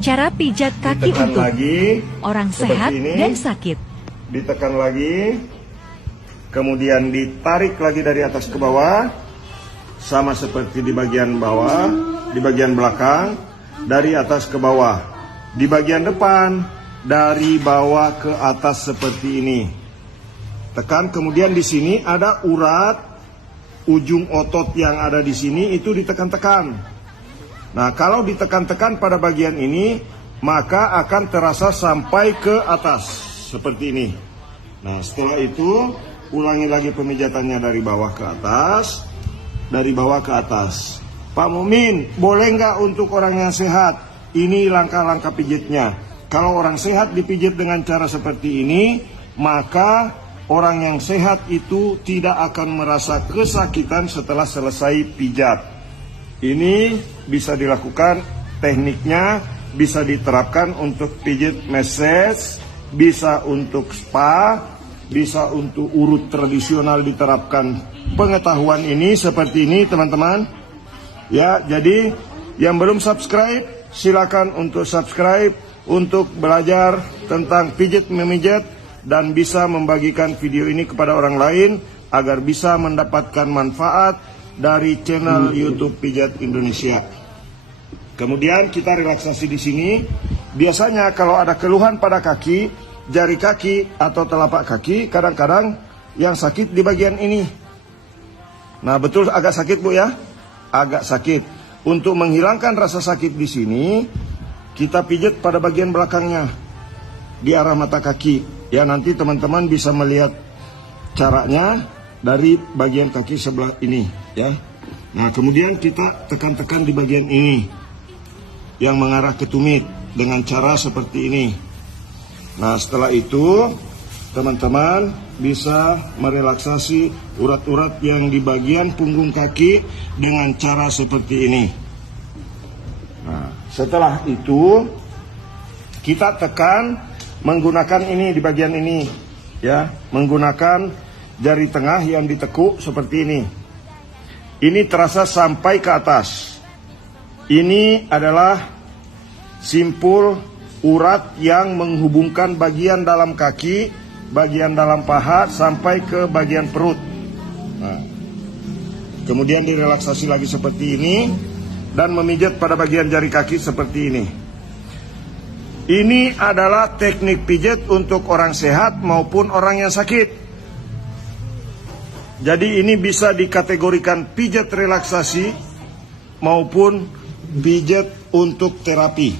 Cara pijat kaki Ditekan untuk lagi, orang seperti sehat ini. dan sakit. Ditekan lagi, kemudian ditarik lagi dari atas ke bawah, sama seperti di bagian bawah, di bagian belakang, dari atas ke bawah. Di bagian depan, dari bawah ke atas seperti ini. Tekan, kemudian di sini ada urat, ujung otot yang ada di sini itu ditekan-tekan. Nah, kalau ditekan-tekan pada bagian ini, maka akan terasa sampai ke atas, seperti ini. Nah, setelah itu, ulangi lagi pemijatannya dari bawah ke atas, dari bawah ke atas. Pak Mumin, boleh nggak untuk orang yang sehat? Ini langkah-langkah pijitnya. Kalau orang sehat dipijit dengan cara seperti ini, maka orang yang sehat itu tidak akan merasa kesakitan setelah selesai pijat. Ini bisa dilakukan, tekniknya bisa diterapkan untuk pijit massage, bisa untuk spa, bisa untuk urut tradisional diterapkan. Pengetahuan ini seperti ini teman-teman. Ya, jadi yang belum subscribe, silakan untuk subscribe untuk belajar tentang pijit memijat dan bisa membagikan video ini kepada orang lain agar bisa mendapatkan manfaat dari channel YouTube Pijat Indonesia. Kemudian kita relaksasi di sini. Biasanya kalau ada keluhan pada kaki, jari kaki atau telapak kaki, kadang-kadang yang sakit di bagian ini. Nah, betul agak sakit Bu ya? Agak sakit. Untuk menghilangkan rasa sakit di sini, kita pijat pada bagian belakangnya di arah mata kaki. Ya, nanti teman-teman bisa melihat caranya dari bagian kaki sebelah ini ya. Nah, kemudian kita tekan-tekan di bagian ini yang mengarah ke tumit dengan cara seperti ini. Nah, setelah itu teman-teman bisa merelaksasi urat-urat yang di bagian punggung kaki dengan cara seperti ini. Nah, setelah itu kita tekan menggunakan ini di bagian ini ya, menggunakan jari tengah yang ditekuk seperti ini. Ini terasa sampai ke atas. Ini adalah simpul urat yang menghubungkan bagian dalam kaki, bagian dalam paha sampai ke bagian perut. Nah, kemudian direlaksasi lagi seperti ini dan memijat pada bagian jari kaki seperti ini. Ini adalah teknik pijat untuk orang sehat maupun orang yang sakit. Jadi ini bisa dikategorikan pijat relaksasi maupun pijat untuk terapi.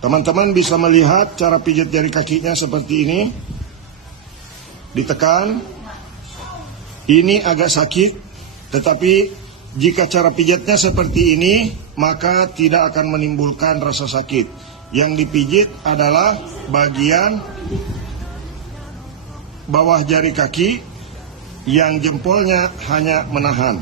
Teman-teman bisa melihat cara pijat jari kakinya seperti ini. Ditekan. Ini agak sakit, tetapi jika cara pijatnya seperti ini, maka tidak akan menimbulkan rasa sakit. Yang dipijit adalah bagian bawah jari kaki, yang jempolnya hanya menahan.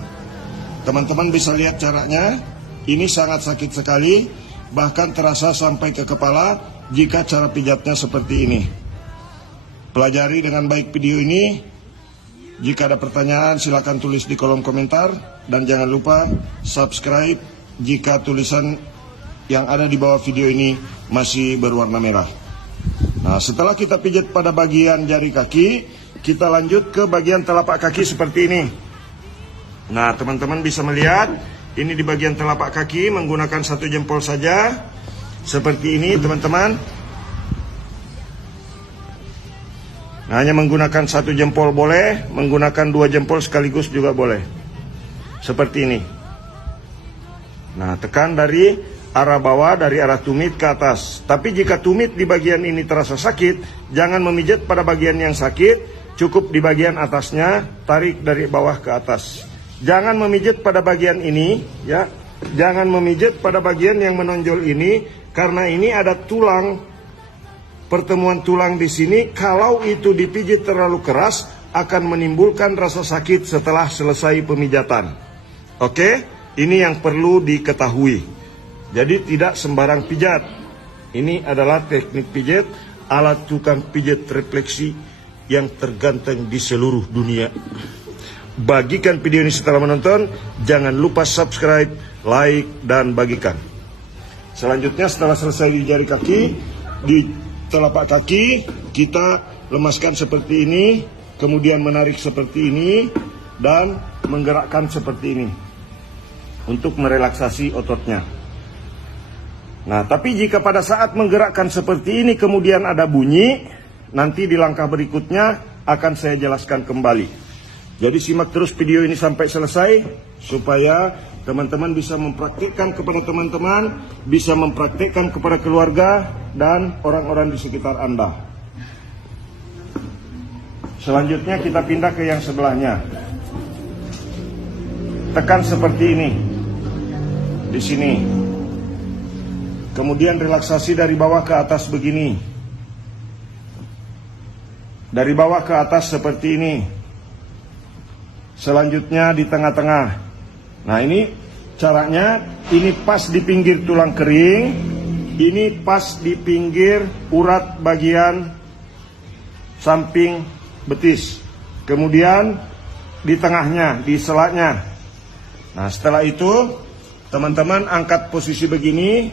Teman-teman bisa lihat caranya. Ini sangat sakit sekali, bahkan terasa sampai ke kepala jika cara pijatnya seperti ini. Pelajari dengan baik video ini. Jika ada pertanyaan silakan tulis di kolom komentar. Dan jangan lupa subscribe jika tulisan yang ada di bawah video ini masih berwarna merah. Nah, setelah kita pijat pada bagian jari kaki, kita lanjut ke bagian telapak kaki seperti ini. Nah, teman-teman bisa melihat ini di bagian telapak kaki menggunakan satu jempol saja. Seperti ini teman-teman. Nah, hanya menggunakan satu jempol boleh, menggunakan dua jempol sekaligus juga boleh. Seperti ini. Nah, tekan dari arah bawah, dari arah tumit ke atas. Tapi jika tumit di bagian ini terasa sakit, jangan memijat pada bagian yang sakit. Cukup di bagian atasnya, tarik dari bawah ke atas. Jangan memijat pada bagian ini, ya. Jangan memijat pada bagian yang menonjol ini, karena ini ada tulang, pertemuan tulang di sini. Kalau itu dipijit terlalu keras, akan menimbulkan rasa sakit setelah selesai pemijatan. Oke, ini yang perlu diketahui. Jadi tidak sembarang pijat. Ini adalah teknik pijat ala tukang pijat refleksi yang terganteng di seluruh dunia. Bagikan video ini setelah menonton. Jangan lupa subscribe, like, dan bagikan. Selanjutnya setelah selesai di jari kaki, di telapak kaki kita lemaskan seperti ini, kemudian menarik seperti ini, dan menggerakkan seperti ini untuk merelaksasi ototnya. Nah, tapi jika pada saat menggerakkan seperti ini kemudian ada bunyi, nanti di langkah berikutnya akan saya jelaskan kembali. Jadi simak terus video ini sampai selesai supaya teman-teman bisa mempraktikkan kepada teman-teman, bisa mempraktikkan kepada keluarga dan orang-orang di sekitar Anda. Selanjutnya kita pindah ke yang sebelahnya. Tekan seperti ini. Di sini. Kemudian relaksasi dari bawah ke atas begini. Dari bawah ke atas seperti ini. Selanjutnya di tengah-tengah. Nah, ini caranya, ini pas di pinggir tulang kering, ini pas di pinggir urat bagian samping betis. Kemudian di tengahnya, di selaknya. Nah, setelah itu teman-teman angkat posisi begini,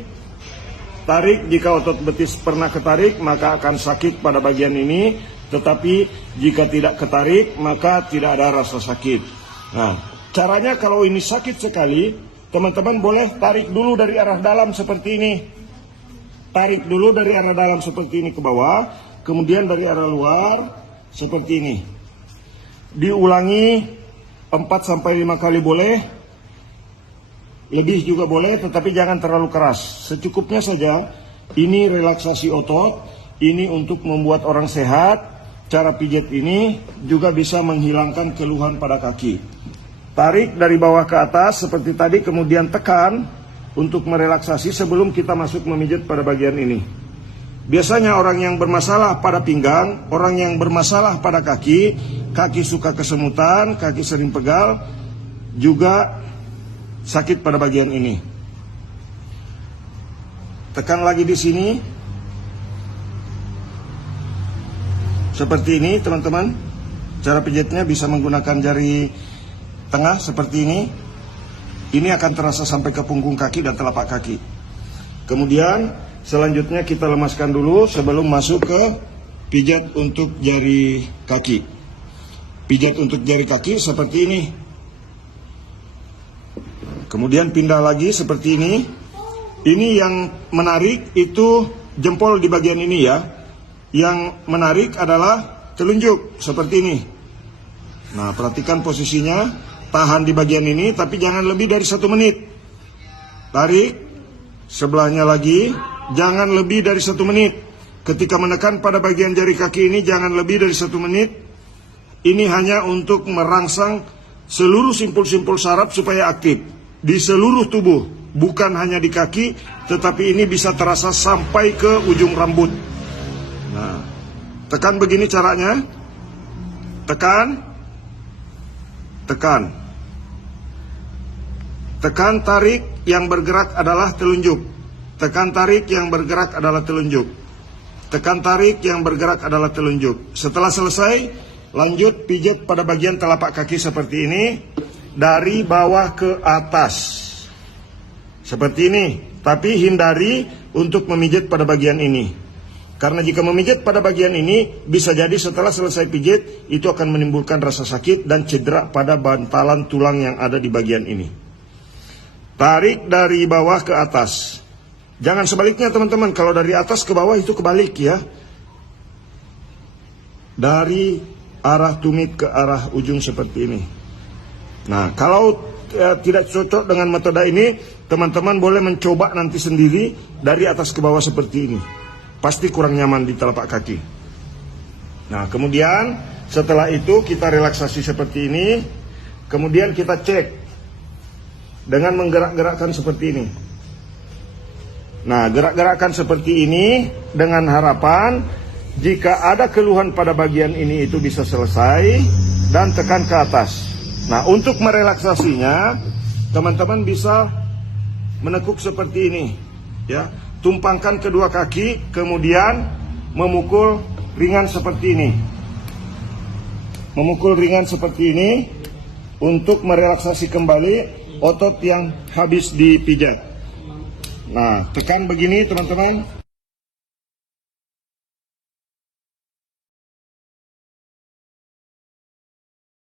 tarik. Jika otot betis pernah ketarik maka akan sakit pada bagian ini, tetapi jika tidak ketarik maka tidak ada rasa sakit. Nah, caranya kalau ini sakit sekali, teman-teman boleh tarik dulu dari arah dalam seperti ini. Tarik dulu dari arah dalam seperti ini ke bawah, kemudian dari arah luar seperti ini. Diulangi 4-5 kali boleh, lebih juga boleh, tetapi jangan terlalu keras. Secukupnya saja. Ini relaksasi otot, ini untuk membuat orang sehat. Cara pijat ini juga bisa menghilangkan keluhan pada kaki. Tarik dari bawah ke atas seperti tadi, kemudian tekan untuk merelaksasi sebelum kita masuk memijat pada bagian ini. Biasanya orang yang bermasalah pada pinggang, orang yang bermasalah pada kaki, kaki suka kesemutan, kaki sering pegal, juga sakit pada bagian ini. Tekan lagi di sini. Seperti ini, teman-teman. Cara pijatnya bisa menggunakan jari tengah seperti ini. Ini akan terasa sampai ke punggung kaki dan telapak kaki. Kemudian selanjutnya kita lemaskan dulu sebelum masuk ke pijat untuk jari kaki. Pijat untuk jari kaki seperti ini. Kemudian pindah lagi seperti ini. Ini yang menarik itu jempol di bagian ini ya. Yang menarik adalah telunjuk seperti ini. Nah, perhatikan posisinya. Tahan di bagian ini, tapi jangan lebih dari 1 menit. Tarik. Sebelahnya lagi. Jangan lebih dari 1 menit. Ketika menekan pada bagian jari kaki ini, jangan lebih dari 1 menit. Ini hanya untuk merangsang seluruh simpul-simpul saraf supaya aktif di seluruh tubuh, bukan hanya di kaki, tetapi ini bisa terasa sampai ke ujung rambut. Nah, tekan begini caranya. Tekan. Tekan. Tekan, tarik, yang bergerak adalah telunjuk. Tekan, tarik, yang bergerak adalah telunjuk. Tekan, tarik, yang bergerak adalah telunjuk. Setelah selesai, lanjut pijat pada bagian telapak kaki seperti ini. Dari bawah ke atas. Seperti ini. Tapi hindari untuk memijat pada bagian ini. Karena jika memijat pada bagian ini, bisa jadi setelah selesai pijat, itu akan menimbulkan rasa sakit dan cedera pada bantalan tulang yang ada di bagian ini. Tarik dari bawah ke atas. Jangan sebaliknya teman-teman, kalau dari atas ke bawah itu kebalik ya. Dari arah tumit ke arah ujung seperti ini. Nah, kalau tidak cocok dengan metode ini, teman-teman boleh mencoba nanti sendiri dari atas ke bawah seperti ini. Pasti kurang nyaman di telapak kaki. Nah, kemudian setelah itu kita relaksasi seperti ini. Kemudian kita cek dengan menggerak-gerakkan seperti ini. Nah, gerak-gerakkan seperti ini dengan harapan jika ada keluhan pada bagian ini itu bisa selesai dan tekan ke atas. Nah, untuk merelaksasinya, teman-teman bisa menekuk seperti ini, ya. Tumpangkan kedua kaki, kemudian memukul ringan seperti ini. Memukul ringan seperti ini untuk merelaksasi kembali otot yang habis dipijat. Nah, tekan begini teman-teman.